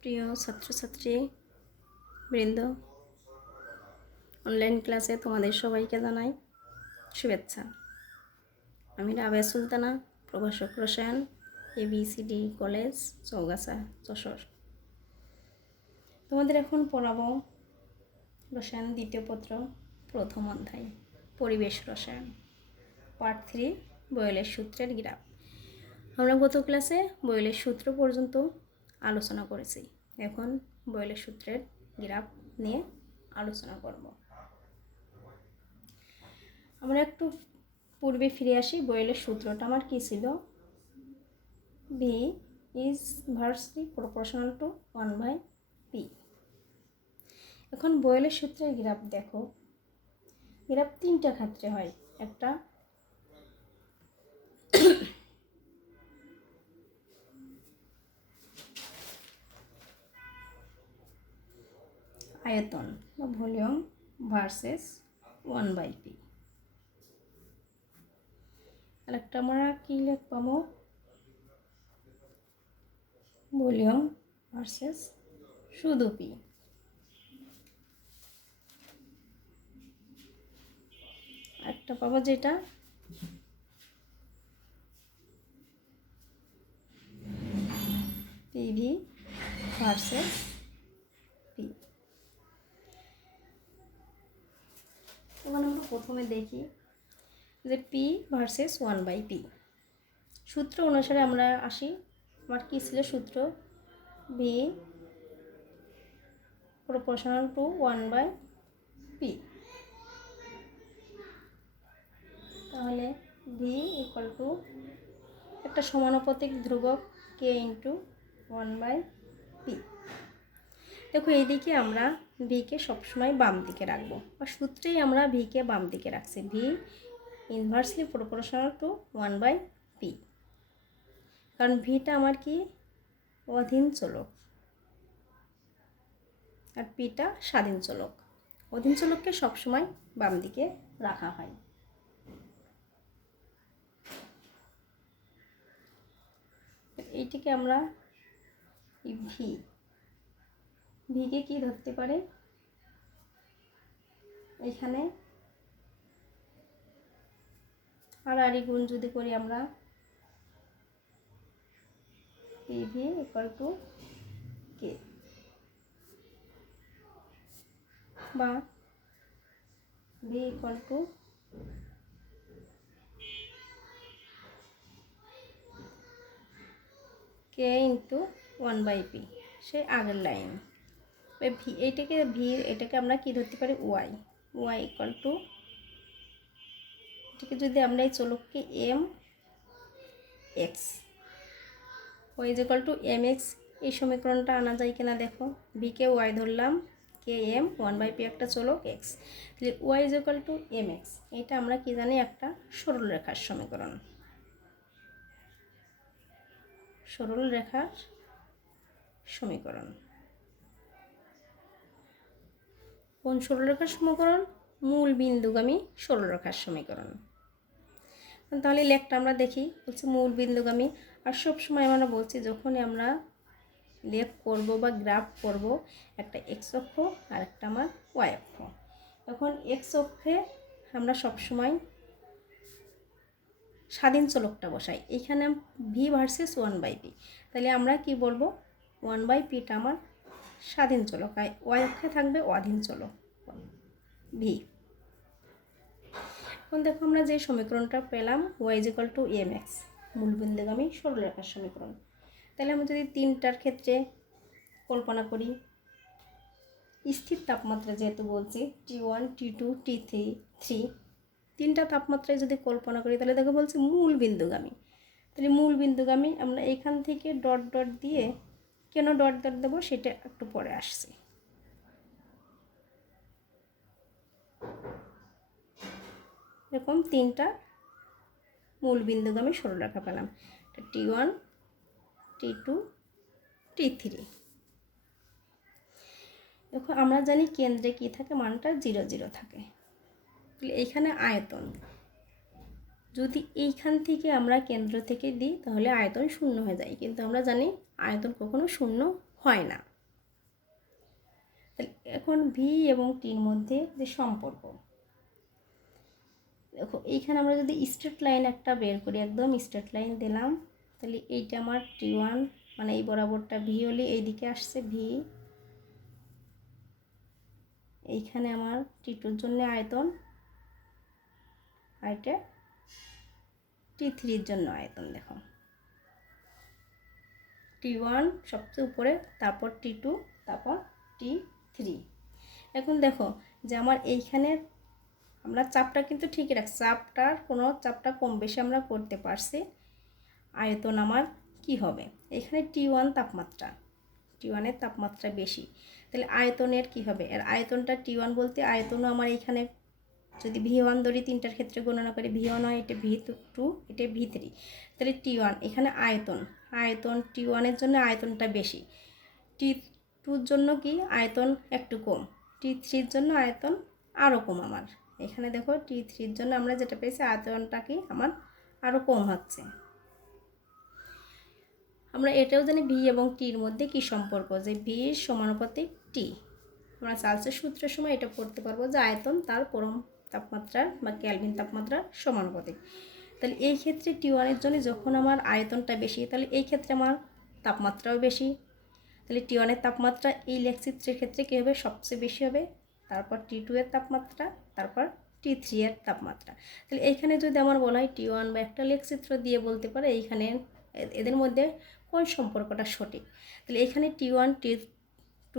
প্রিয় ছাত্রছাত্রী বৃন্দ, অনলাইন ক্লাসে তোমাদের সবাইকে জানাই শুভেচ্ছা। আমি রাবেয়া সুলতানা, প্রভাষক রসায়ন, ABCD কলেজ, চৌগাছা, যশোর। তোমাদের এখন পড়াবো রসায়ন দ্বিতীয় পত্র প্রথম অধ্যায় পরিবেশ রসায়ন, পার্ট 3 বয়েলের সূত্রের গ্রাফ। আমরা গত ক্লাসে বয়েলের সূত্র পর্যন্ত আলোচনা করেছি। এখন বয়েলের সূত্রের গ্রাফ নিয়ে আলোচনা করব। আমরা একটু পূর্বে ফিরে আসি। বয়েলের সূত্রটা আমার কী ছিল? V is inversely proportional to 1/p। এখন বয়েলের সূত্রের গ্রাফ দেখো। গ্রাফ তিনটা ক্ষেত্রে হয়। একটা আয়তন বা ভলিউম ভার্সেস 1/p। আর একটা আমরা কী লিখ পাবো? ভলিউম ভার্সেস শুধু পি। একটা পাবো যেটা পিভি ভার্সেস পি। এখন আমরা প্রথমে দেখি যে পি ভার্সেস 1/p। সূত্র অনুসারে আমরা আসি। আমার কী ছিল সূত্র? V proportional to 1/p। তাহলে ভি ইকুয়াল টু একটা সমানুপাতিক ধ্রুবক কে ইন্টু 1/p। দেখো এইদিকে আমরা ভিকে সবসময় বাম দিকে রাখবো, বা সূত্রেই আমরা ভিকে বাম দিকে রাখছি। V inversely proportional to 1/p, কারণ ভিটা আমার কি অধীন চলক আর পিটা স্বাধীন চলক। অধীন চলককে সবসময় বাম দিকে রাখা হয়। এইটিকে আমরা ভিকে কি ধরতে পারে? এখানে আর গুণ যদি করি আমরা পিভি ইকুয়াল টু কে, বা V equal to K into 1/p, সে আগের লাইন। ভি এটাকে আমরা কি ধরতে পারি? ওয়াই ইকুয়াল টু, এটাকে যদি আমরা এই চলককে M X, Y is equal to M X, এই সমীকরণটা আনা যায় কিনা দেখো। বিকে ওয়াই ধরলাম, কে এম, 1/p একটা চলক এক্স, তাহলে Y is equal to M X. এটা আমরা কি জানি? একটা সরল রেখার সমীকরণ। সরল রেখার সমীকরণ। কোন সরল রেখার সমীকরণ? মূল বিন্দুগামী সরল রেখার সমীকরণ। তাহলে লেখটা আমরা দেখি, বলছি মূল বিন্দুগামী। আর সবসময় আমরা বলছি যখনই আমরা লেখ করব বা গ্রাফ করব, একটা এক্স অক্ষ আর একটা আমার ওয়াই অক্ষ। এখন এক্স অক্ষে আমরা সবসময় স্বাধীন চলকটা বসাই। এখানে ভি ভার্সেস 1/p, তাহলে আমরা কি বলবো? 1/pটা আমার স্বাধীন চলক, আর ওয়াই অক্ষে থাকবে অধীন চলক ভি। এখন দেখো আমরা যে সমীকরণটা পেলাম, Y is equal to M X, মূলবিন্দুগামী সরলরেখার সমীকরণ। তাহলে আমরা যদি তিনটার ক্ষেত্রে কল্পনা করি, স্থির তাপমাত্রা যেহেতু বলছি, T1, T2, T3, তিনটা তাপমাত্রায় যদি কল্পনা করি, তাহলে দেখো বলছি মূল বিন্দুগামী। তাহলে মূল বিন্দুগামী আমরা এখান থেকে ডট ডট দিয়ে, কেন ডট ডট দেবো সেটা একটু পরে আসছে। এরকম তিনটা মূল বিন্দুগামী সরলরেখা পেলাম, T1, T2, T3। দেখো আমরা জানি কেন্দ্রে কি থাকে? মানটা 0, 0 থাকে। তাহলে এইখানে আয়তন, যদি এইখান থেকে আমরা কেন্দ্র থেকে দিই তাহলে আয়তন শূন্য হয়ে যায়, কিন্তু আমরা জানি আয়তন কখনো শূন্য হয় না। তাহলে এখন ভি এবং টির মধ্যে যে সম্পর্ক, দেখো এইখানে আমরা যদি স্ট্রেট লাইন একটা বের করি, একদম স্ট্রেট লাইন দিলাম, তাহলে এইটা আমার T1, মানে এই বরাবরটা ভি হলে এইদিকে আসছে ভি, এইখানে আমার T2-র জন্য আয়তন, আর এটা T3-র জন্য আয়তন। দেখো T1 সবচেয়ে উপরে, তারপর T2, তারপর T3। এখন দেখো যে আমার এইখানে আমরা চাপটা কিন্তু ঠিকই রাখছি, চাপটা কম বেশি আমরা করতে পারছি। আয়তন আমার কি হবে, এখানে T1 তাপমাত্রা, T1-এর তাপমাত্রা বেশি, তাহলে আয়তনের কি হবে, এর আয়তনটা T1 বলতে আয়তনও আমার এইখানে যদি V1 ধরি, তিনটার ক্ষেত্রে গণনা করি, V1 হয়, এটা V2, এটা V3, তাহলে T1 এখানে আয়তন T1-এর জন্য আয়তনটা বেশি, T2-র জন্য কি আয়তন একটু কম, T3-র জন্য আয়তন আরও কম। আমার এখানে দেখো T3-র জন্য আমরা যেটা পেয়েছি আয়তনটা কি আমার আরও কম হচ্ছে। আমরা এটাও জানি ভি এবং টির মধ্যে কি সম্পর্ক, যে ভি সমানুপাতিক টি। আমরা চার্লসের সূত্রের সময় এটা পড়তে পারবো যে আয়তন তার পরম তাপমাত্রার বা কেলভিন তাপমাত্রার সমানুপাতিক। তাহলে এই ক্ষেত্রে T1-এর জন্য যখন আমার আয়তনটা বেশি, তাহলে এই ক্ষেত্রে আমার তাপমাত্রাও বেশি, তাহলে T1-এর তাপমাত্রা এই লেখচিত্রের ক্ষেত্রে কী হবে, সবচেয়ে বেশি হবে, তারপর T2-এর তাপমাত্রা, তারপর T3-এর তাপমাত্রা। তাহলে এইখানে যদি আমার বলা হয় T1 বা একটা লেখচিত্র দিয়ে বলতে পারে এইখানে এদের মধ্যে কোন সম্পর্কটা সঠিক, তাহলে এখানে T1, T2,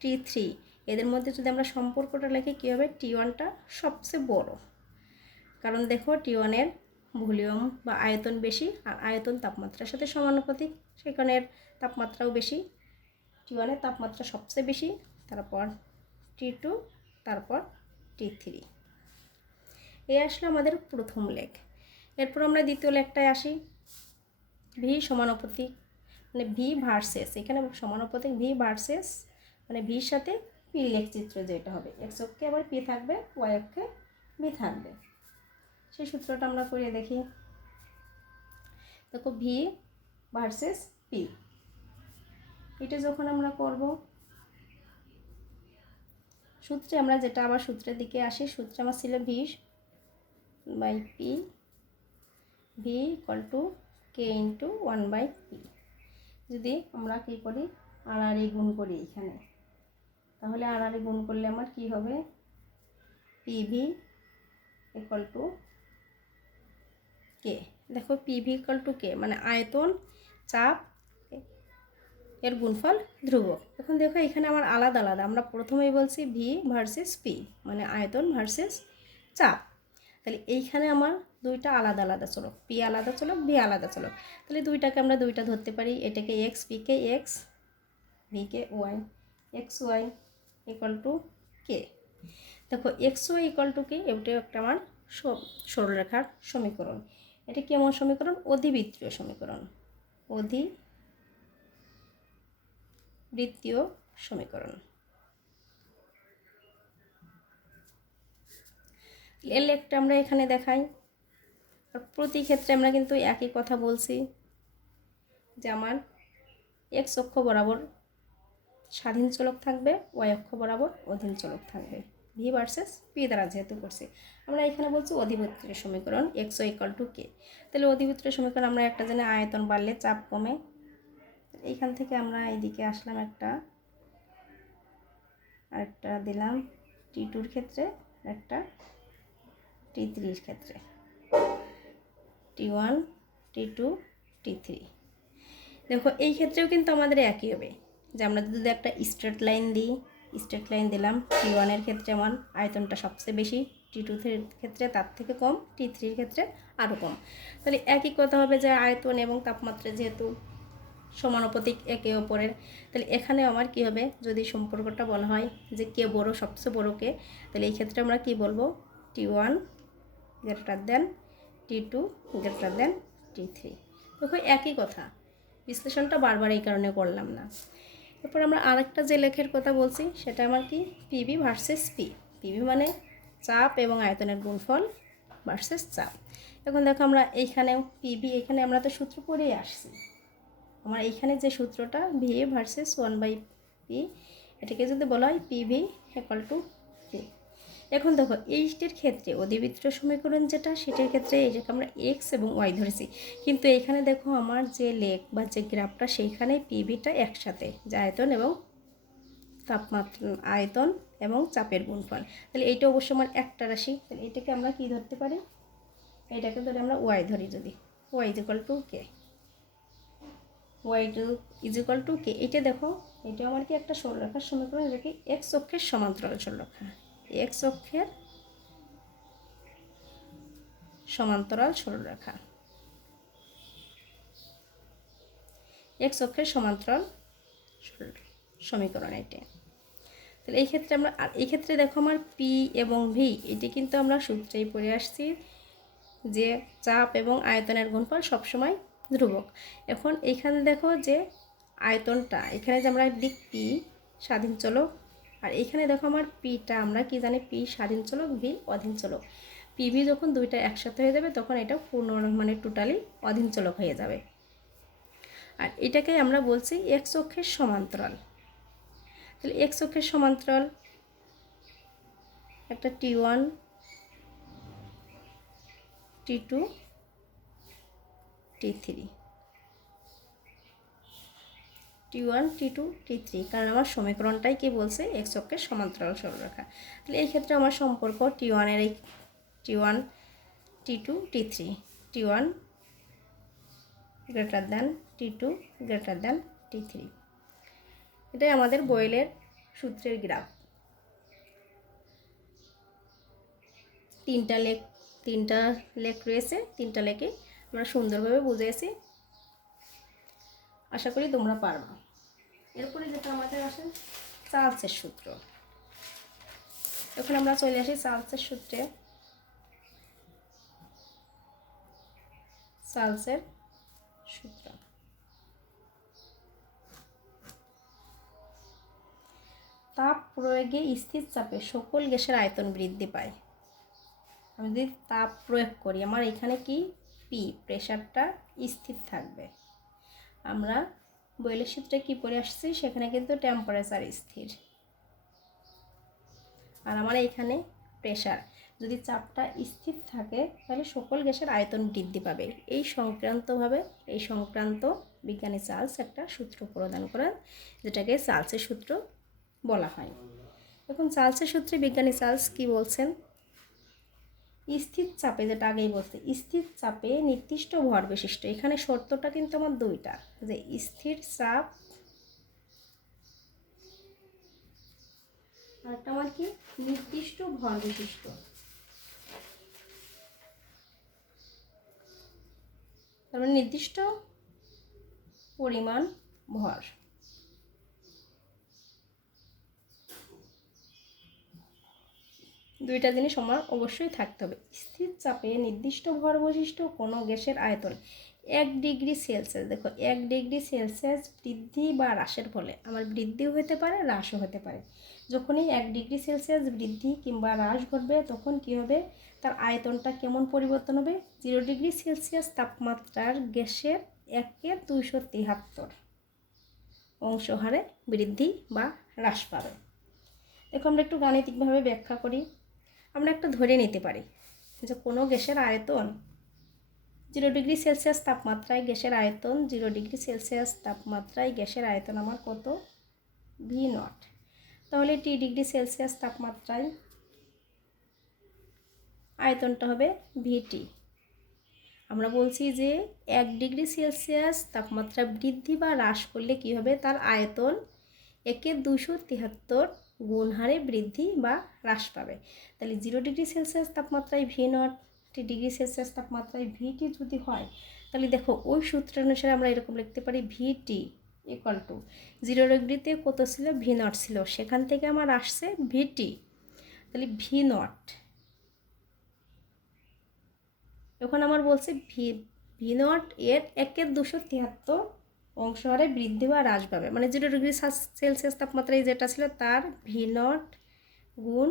T3 এদের মধ্যে যদি আমরা সম্পর্কটা লিখি কী হবে, T1টা সবচেয়ে বড়, কারণ দেখো T1-এর ভলিউম বা আয়তন বেশি, আর আয়তন তাপমাত্রার সাথে সমানুপাতিক, সেখানে তাপমাত্রাও বেশি, T1-এর তাপমাত্রা সবচেয়ে বেশি, তারপর T2, তারপর T3। এই আসলে আমাদের প্রথম লেখ। এরপর আমরা দ্বিতীয় লেখটায় আসি, ভি সমানুপাতিক, মানে ভি ভার্সেস, এখানে সমানুপাতিক ভি ভার্সেস, মানে ভির সাথে পি লেখচিত্র যেটা হবে, এক্স অক্ষে আবার পি থাকবে, ওয়াই অক্ষে ভি থাকবে। সেই সূত্রটা আমরা করে দেখি। দেখো ভি ভার্সেস পি, এটা যখন আমরা করব সূত্রে, আমরা যেটা আবার সূত্রের দিকে আসি, সূত্রে আমার ছিল V by P, V equal to K into 1/p। যদি আমরা কী করি, আর গুণ করি এখানে, তাহলে আর গুণ করলে আমার কি হবে, পিভি ইকুয়াল টু কে। দেখো পিভি ইকুয়াল টু কে মানে আয়তন, চাপ, এর গুণফল ধ্রুবক। এখন দেখো এখানে আমার আলাদা আলাদা, আমরা প্রথমেই বলছি ভি ভার্সেস পি, মানে আয়তন ভার্সেস চাপ, তাহলে এইখানে আমার দুইটা আলাদা আলাদা চলক, পি আলাদা চলক, ভি আলাদা চলক, তাহলে দুইটাকে আমরা দুইটা ধরতে পারি, এটাকে এক্স, পিকে এক্স, ভিকে Y, X Y equal to K. দেখো X Y equal to K, এটা একটা আমার সরলরেখার সমীকরণ। এটা কেমন সমীকরণ, অধিবৃত্তীয় সমীকরণ, অধিবৃত্তীয় সমীকরণ। এর লেখটা আমরা এখানে দেখাই, আর প্রতি ক্ষেত্রে আমরা কিন্তু একই কথা বলছি যে আমার এক্স অক্ষ বরাবর স্বাধীন চলক থাকবে, ওয়াই অক্ষ বরাবর অধীন চলক থাকবে, ভি ভার্সেস পি দ্বারা যেহেতু করছি। আমরা এখানে বলছি অধিবৃত্তীয় সমীকরণ এক্স ওয়াই ইকুয়াল টু কে। তাহলে অধিবৃত্তীয় সমীকরণ আমরা একটা জানি আয়তন বাড়লে চাপ কমে, এইখান থেকে আমরা এইদিকে আসলাম, আরেকটা দিলাম T2-র ক্ষেত্রে, একটা T3-র ক্ষেত্রে, T1, T2, T3। দেখো এই ক্ষেত্রেও কিন্তু আমাদের একই হবে, যে আমরা যদি একটা স্ট্রেট লাইন দিলাম, T1-এর ক্ষেত্রে আমার আয়তনটা সবচেয়ে বেশি, T2-র ক্ষেত্রে তার থেকে কম, T3-র ক্ষেত্রে আরও কম, তাহলে একই কথা হবে যে আয়তন এবং তাপমাত্রা যেহেতু সমানুপাতিক একে অপরের, তাহলে এখানে আমার কি হবে, যদি সম্পর্কটা বলা হয় যে কে বড়, সবচেয়ে বড় কে, তাহলে এই ক্ষেত্রে আমরা কি বলবো, T1 greater than T2 greater than T3। দেখো একই কথা, বিশ্লেষণটা বারবার এই কারণে করলাম না। এরপর আমরা আরেকটা যে লেখের কথা বলছি সেটা আমার কি, পিভি ভার্সেস পি। পিভি মানে চাপ এবং আয়তনের গুণফল ভার্সেস চাপ। এখন দেখো আমরা এইখানেও পিভি, এখানে আমরা তো সূত্র পড়েই আসছি, আমার এইখানে যে সূত্রটা ভি ভার্সেস 1/p, এটাকে যদি বলা হয় পিভি ইকুয়াল টু ভি। এখন দেখো এইটির ক্ষেত্রে অধিবৃত্ত সমীকরণ যেটা, সেটার ক্ষেত্রে এটাকে আমরা এক্স এবং ওয়াই ধরেছি, কিন্তু এখানে দেখো আমার যে লেখ বা যে গ্রাফটা, সেইখানে পিভিটা একসাথে, যে আয়তন এবং তাপমাত্রা, আয়তন এবং চাপের গুণফল। তাহলে এইটা অবশ্য আমার একটা রাশি, তাহলে এটাকে আমরা কি ধরতে পারি, এটাকে ধরে আমরা ওয়াই ধরি। যদি Y is equal to K, Y is equal to K, এটা দেখো এটা আমার কি একটা সরলরেখার সমীকরণ, এটা কি এক্স অক্ষের সমান্তরাল সরলরেখা, এক্স অক্ষের সমান্তরাল সরলরেখা, এক্স অক্ষের সমান্তরাল সমীকরণ এটা। তাহলে এই ক্ষেত্রে আমরা, আর এই ক্ষেত্রে দেখো আমার পি এবং ভি, এটি কিন্তু আমরা সূত্রেই পড়ে আসছি যে চাপ এবং আয়তনের গুণফল সবসময় ধ্রুবক। এখন এইখানে দেখো যে আয়তনটা, এখানে যে আমরা দিক পি স্বাধীন চলক, আর এইখানে দেখো আমার পিটা আমরা কি জানি, পি স্বাধীন চলক, ভি অধীন চলক। পিভি যখন দুইটা একসাথে হয়ে যাবে তখন এটা পূর্ণ মানে টোটালি অধীন চলক হয়ে যাবে। আর এটাকে আমরা বলছি এক্স অক্ষের সমান্তরাল। তাহলে এক্স অক্ষের সমান্তরাল একটা T1 T2 T3, T1 T2 T3, কারণ আমার সমীকরণটাই কি বলছে এক্স অক্ষের সমান্তরাল সরলরেখা। তাহলে এই ক্ষেত্রে আমার সম্পর্ক T1 এর এই T1 T2 T3, T1 greater than T2 greater than T3, এটাই আমাদের বয়েলের সূত্রের গ্রাফ। তিনটা লেখ রয়েছে, তিনটা লেখে আমরা সুন্দরভাবে বুঝেছি, আশা করি তোমরা পারবা। এরপরে যেটা আমাদের আসে চার্লসের সূত্র। এখন আমরা চলে আসি চার্লসের সূত্রে। চার্লসের সূত্র, তাপ প্রয়োগে স্থির চাপে সকল গ্যাসের আয়তন বৃদ্ধি পায়। আমি যদি তাপ প্রয়োগ করি, আমার এখানে কি পি প্রেশারটা স্থির থাকবে। আমরা বয়েলের সূত্রে কি পড়ে আসছি, সেখানে কিন্তু টেম্পারেচার স্থির, আর আমার এখানে প্রেশার, যদি চাপটা স্থির থাকে তাহলে সকল গ্যাসের আয়তন বৃদ্ধি পাবে। এই সংক্রান্ত বিজ্ঞানী চার্লস একটা সূত্র প্রদান করেন, যেটাকে চার্লসের সূত্র বলা হয়। এখন চার্লসের সূত্রে বিজ্ঞানী চার্লস কি বলছেন, স্থির চাপে, যেটা আগেই বলছে স্থির চাপে নির্দিষ্ট ভর বিশিষ্ট, এখানে শর্তটা কিন্তু আমার দুইটা, যে স্থির চাপ আর একটা আমার কি নির্দিষ্ট ভর বিশিষ্ট। তারপরে নির্দিষ্ট পরিমাণ ভর, দুইটা জিনিস আমার অবশ্যই থাকতে হবে। স্থির চাপে নির্দিষ্ট ভর বৈশিষ্ট্য কোনো গ্যাসের আয়তন 1 ডিগ্রি সেলসিয়াস, দেখো 1 ডিগ্রি সেলসিয়াস বৃদ্ধি বা হ্রাসের ফলে, আমার বৃদ্ধিও হতে পারে হ্রাসও হতে পারে। যখনই 1 ডিগ্রি সেলসিয়াস বৃদ্ধি কিংবা হ্রাস ঘটবে তখন কি হবে, তার আয়তনটা কেমন পরিবর্তন হবে, 0 ডিগ্রি সেলসিয়াস তাপমাত্রার গ্যাসের 1/273 অংশ হারে বৃদ্ধি বা হ্রাস পাবে। দেখো আমরা একটু গাণিতিকভাবে ব্যাখ্যা করি। আমরা একটা ধরে নিতে পারি যে কোনো গ্যাসের আয়তন 0 ডিগ্রি সেলসিয়াস তাপমাত্রায় গ্যাসের আয়তন, 0 ডিগ্রি সেলসিয়াস তাপমাত্রায় গ্যাসের আয়তন আমার কত, V0। তাহলে T ডিগ্রি সেলসিয়াস তাপমাত্রায় আয়তনটা হবে VT। আমরা বলছি যে 1 ডিগ্রি সেলসিয়াস তাপমাত্রা বৃদ্ধি বা হ্রাস করলে কী হবে, তার আয়তন 1/273 গুণ হারে বৃদ্ধি বা হ্রাস পাবে। তাহলে 0 ডিগ্রি সেলসিয়াস তাপমাত্রায় V0, T ডিগ্রি সেলসিয়াস তাপমাত্রায় VT যদি হয়, তাহলে দেখো ওই সূত্র অনুসারে আমরা এরকম লিখতে পারি VT ইকুয়াল টু 0 ডিগ্রিতে কত ছিল, V0 ছিল, সেখান থেকে আমার আসছে VT, তাহলে V0। এখন আমার বলছে V0 এর 1/273 অংশ হারে বৃদ্ধি বা হ্রাস পাবে, মানে 0 ডিগ্রি সেলসিয়াস তাপমাত্রায় যেটা ছিল তার V0 গুণ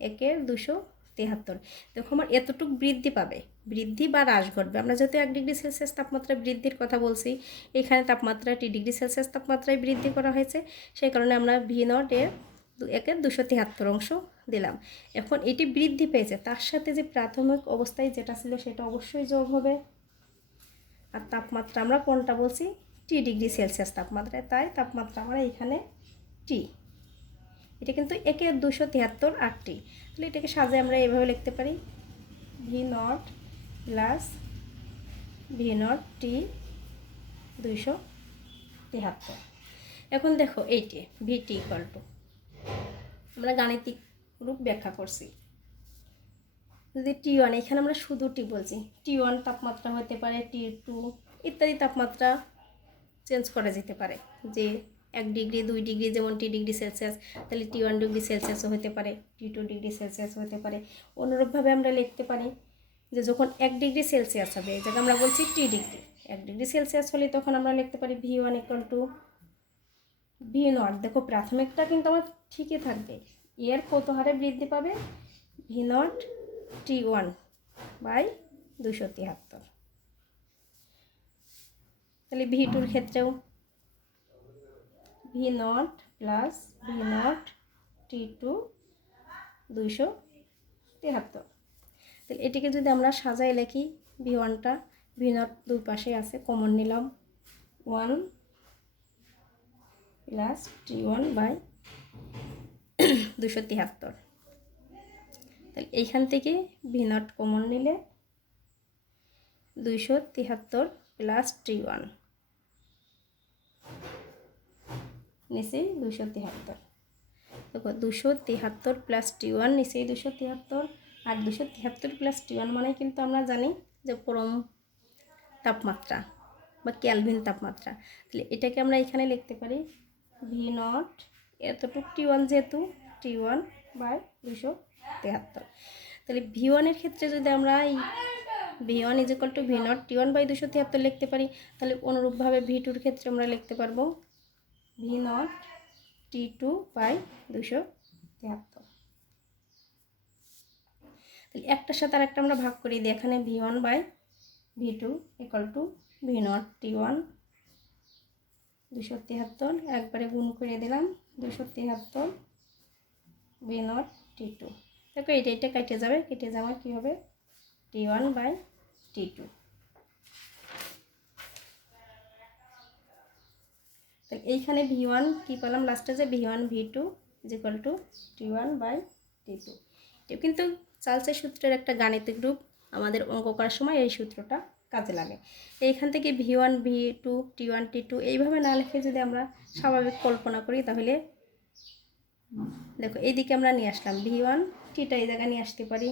1/273 73। দেখো আমার এতটুক বৃদ্ধি পাবে, বৃদ্ধি বা হ্রাস ঘটবে। আমরা যেহেতু 1 ডিগ্রি সেলসিয়াস তাপমাত্রা বৃদ্ধির কথা বলছি, এখানে তাপমাত্রা T ডিগ্রি সেলসিয়াস তাপমাত্রায় বৃদ্ধি করা হয়েছে, সেই কারণে আমরা V0 এর 273 অংশ দিলাম। এখন এটি বৃদ্ধি পেয়েছে, তার সাথে যে প্রাথমিক অবস্থায় যেটা ছিল সেটা অবশ্যই যোগ হবে। আর তাপমাত্রা আমরা কোনটা বলছি? T ডিগ্রি সেলসিয়াস তাপমাত্রায়, তাই তাপমাত্রা আমরা এখানে T। এটা কিন্তু 273 আর T। তাহলে এটাকে সাজিয়ে আমরা এভাবে লিখতে পারি V0 প্লাস V0 T 273। এখন দেখো এইটি VT ইকুয়াল টু, আমরা গাণিতিক রূপ ব্যাখ্যা করছি। যদি T1, এখানে আমরা শুধু T বলছি, T1 তাপমাত্রা হতে পারে, T2 ইত্যাদি তাপমাত্রা চেঞ্জ করা যেতে পারে। যে 1 ডিগ্রি 2 ডিগ্রি যেমন T ডিগ্রি সেলসিয়াস, তাহলে T1 ডিগ্রি সেলসিয়াসও হতে পারে, T2 ডিগ্রি সেলসিয়াসও হতে পারে। অনুরূপভাবে আমরা লিখতে পারি যে যখন 1 ডিগ্রি সেলসিয়াস হবে, এই জায়গায় আমরা বলছি T ডিগ্রি, 1 ডিগ্রি সেলসিয়াস হলে তখন আমরা লিখতে পারি V1 ইকুয়াল টু V0। দেখো প্রাথমিকটা কিন্তু আমার ঠিকই থাকবে, এর কত হারে বৃদ্ধি পাবে? V0 T1 by 273। তাহলে V2 ক্ষেত্রেও V0 প্লাস V0 T2 273। তাহলে এটিকে যদি আমরা সাজাই লিখি, V1টা V0 দুই পাশে আছে, কমন নিলাম, 1 প্লাস T1 বাই 273। তাহলে এইখান থেকে V0 কমন নিলে 273 প্লাস T1 নিচে 273। দেখো 273 প্লাস T1 নিচে 273, আর 273 প্লাস T1 মানে কিন্তু আমরা জানি যে পরম তাপমাত্রা বা কেলভিন তাপমাত্রা। তাহলে এটাকে আমরা এখানে লিখতে পারি V0 এতটুকু T1, যেহেতু T1 বাই 273। তাহলে V1 এর ক্ষেত্রে যদি আমরা এই V1 is equal two V0 T1 by 273 লিখতে পারি, তাহলে অনুরূপভাবে V2 এর ক্ষেত্রে আমরা লিখতে পারবো V0 T2 বাই 273। তাহলে একটার সাথে আরেকটা আমরা ভাগ করে দিই, এখানে V1 by V2 equal to V0 T1 273, একবারে গুণ করে দিলাম 273 V0 T2। দেখো এটা কেটে যাবে, কেটে যাওয়া কী হবে? T1 by T2। তাহলে এইখানে V1 কী পেলাম লাস্টে, যে V1 V2 is equal two T1 by T2। এটা কিন্তু চার্লসের সূত্রের একটা গাণিতিক রূপ, আমাদের অঙ্ক করার সময় এই সূত্রটা কাজে লাগে। এইখান থেকে V1 V2 T1 T2 এইভাবে না লিখে যদি আমরা স্বাভাবিক কল্পনা করি, তাহলে দেখো এইদিকে আমরা নিয়ে আসলাম V1 Tটা এই জায়গায় নিয়ে আসতে পারি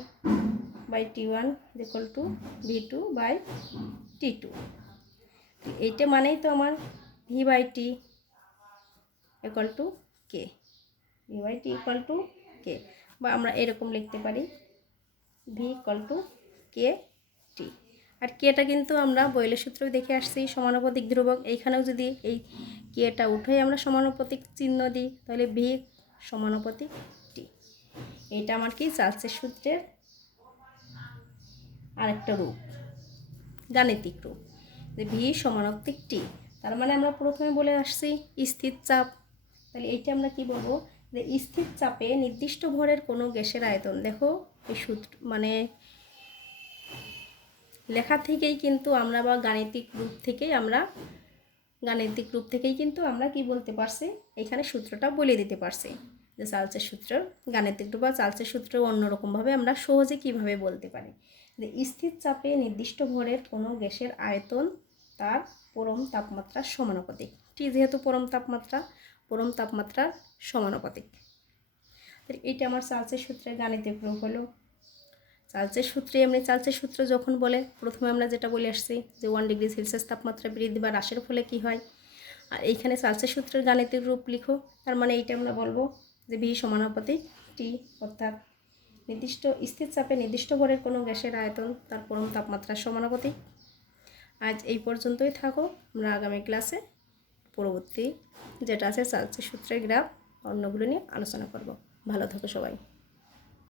by T1 equal to V2 by T2। এইটা মানেই তো আমার V by T equal to K, V by T equal to K, বা আমরা এরকম লিখতে পারি V ইকুয়াল টু KT। আর কেটা কিন্তু আমরা বয়েলের সূত্রেও দেখে আসছি সমানুপাতিক ধ্রুবক। এইখানেও যদি এই কেটা উঠে আমরা সমানুপাতিক চিহ্ন দিই, তাহলে V সমানুপাতিক T। এটা আমার কি চার্লসের সূত্রের আরেকটা রূপ, গাণিতিক রূপ, যে V সমানুপাতিক T। তার মানে আমরা প্রথমে বলে আসছি স্থির চাপ। তাহলে এইটা আমরা কি বলবো, যে স্থির চাপে নির্দিষ্ট ভরের কোনো গ্যাসের আয়তন। দেখো এই সূত্র মানে লেখা থেকেই কিন্তু আমরা, বা গাণিতিক রূপ থেকেই কিন্তু আমরা কি বলতে পারছি, এখানে সূত্রটা বলে দিতে পারছি যে চার্লসের সূত্রের গাণিতিক রূপ বা চার্লসের সূত্র অন্যরকমভাবে আমরা সহজে কিভাবে বলতে পারি, যে স্থির চাপে নির্দিষ্ট ভরের কোনো গ্যাসের আয়তন তার পরম তাপমাত্রার সমানুপাতিক। টি যেহেতু পরম তাপমাত্রার সমানুপাতিক। তাহলে এইটা আমার চার্লসের সূত্রের গাণিতিক রূপ হলো। চার্লসের সূত্র যখন বলে, প্রথমে আমরা যেটা বলে আসছি যে 1 ডিগ্রি সেলসিয়াস তাপমাত্রা বৃদ্ধি বা হ্রাসের ফলে কি হয়, আর এইখানে চার্লসের সূত্রের গাণিতিক রূপ লিখো। তার মানে এইটা আমরা বলবো যে V সমানুপাতিক T, অর্থাৎ নির্দিষ্ট স্থির চাপে নির্দিষ্ট ভরের কোনো গ্যাসের আয়তন তার পরম তাপমাত্রার সমানুপাতিক। আজ এই পর্যন্তই থাকো, আমরা আগামী ক্লাসে পরবর্তী যেটা আছে চার্লসের সূত্রের গ্রাফ অন্যগুলো নিয়ে আলোচনা করব। ভালো থাকো সবাই।